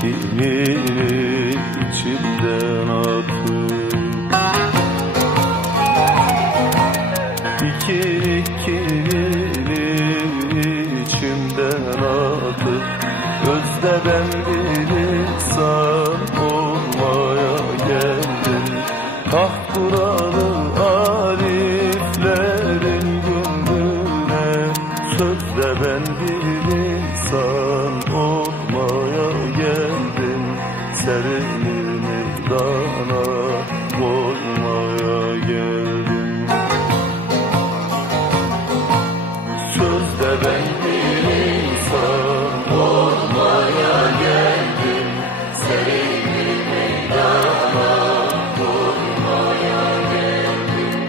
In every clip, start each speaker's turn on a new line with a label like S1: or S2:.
S1: Kimi içimden atıp İkilik kimi içimden atıp Özde ben bir insan olmaya geldim Taht kuralı ariflerin gönlüne Sözde ben bir insan olmaya geldim Serini meydana geldim. Sözde ben bir insan olmaya geldim. Serini meydana geldim.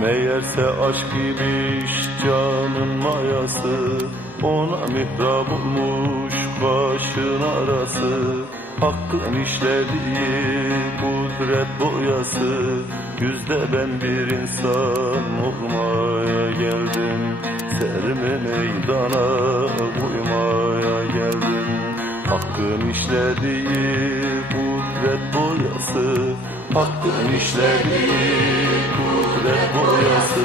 S1: Meğerse aşk imiş canın mayası Ona mihrab olmuş başın arası Hakkın işlediği kudret boyası. Yüzde ben bir insan olmaya geldim Serimi meydana koymaya geldim. Hakkın işlediği kudret boyası Hakkın işlediği kudret boyası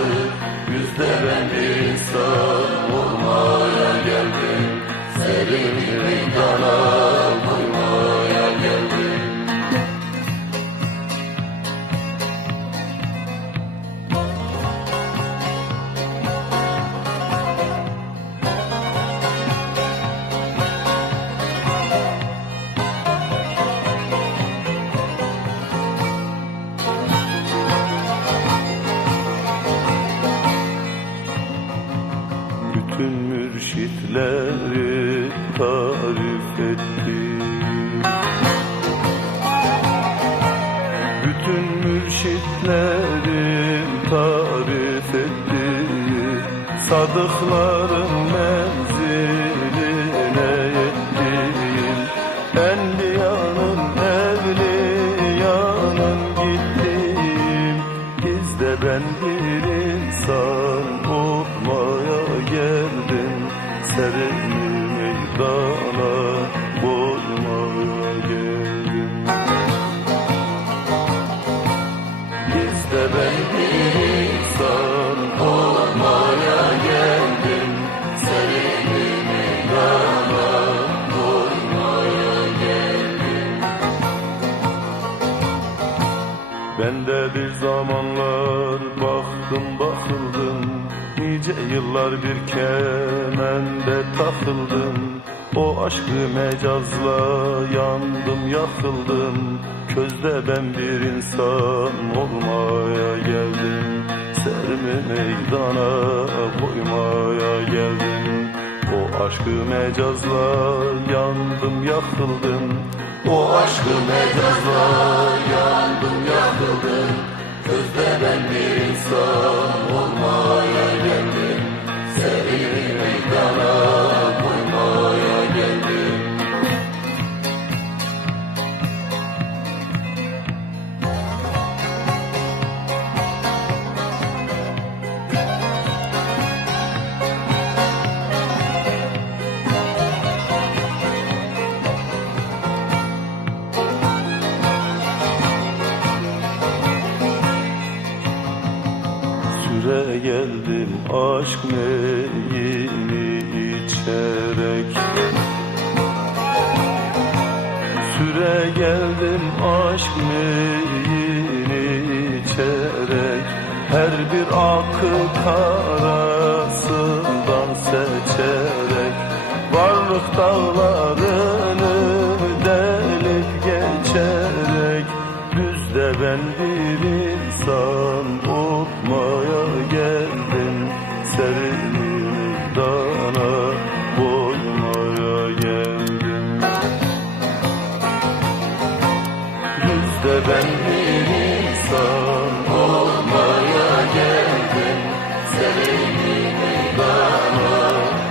S1: tarif etti Bütün mürşitlerin tarif etti Sadıkların menziline yettim Enbiyanın evliyanın gittim Bizde ben bir insan olmaya geldim. Serimi Bizde ben bir insan olmaya geldim. Serimi meydana koymaya geldim Ben de bir zamanlar baktım bakıldım. Nice yıllar bir kemende takıldım O aşkı mecazla yandım yakıldım. Közde ben bir insan olmaya geldim. Serimi meydana koymaya geldim. O aşkı mecazla yandım yakıldım. O aşkı mecazla yandım yakıldım. Közde ben bir insan olmaya Süre geldim aşk meyini içerek? Süre geldim aşk meyini içerek? Her bir akı arasından seçerek Varlık dağlarını Serimi dana boymaya geldim. Düzde ben bir insan olmaya geldim. Serimi dana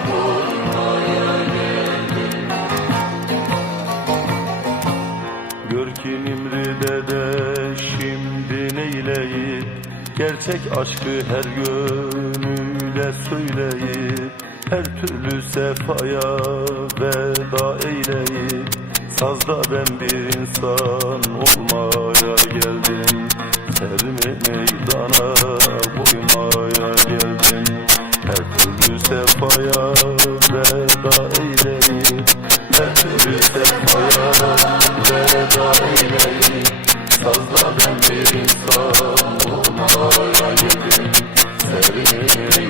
S1: boymaya geldim. Gör de şimdi neyleyip Gerçek aşkı her söyle söyleyip Her türlü sefaya veda eyleyip Sazda ben bir insan olmaya geldim. Sevimi meydana koymaya geldim. Her türlü sefaya veda eyleyip Her türlü sefaya veda eyleyip Sazda ben bir insan olmaya geldim. Sevimi